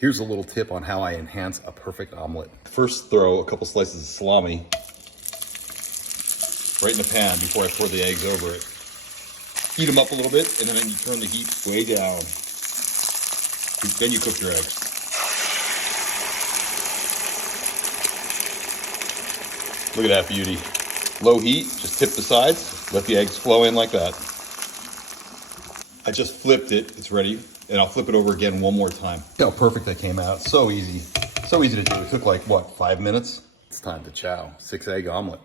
Here's a little tip on how I enhance a perfect omelet. First, throw a couple slices of salami right in the pan before I pour the eggs over it. Heat them up a little bit, and then you turn the heat way down. Then you cook your eggs. Look at that beauty. Low heat, just tip the sides, let the eggs flow in like that. I just flipped it, it's ready, and I'll flip it over again one more time. Look how perfect that came out, so easy. So easy to do, it took like, what, 5 minutes? It's time to chow, 6-egg omelet.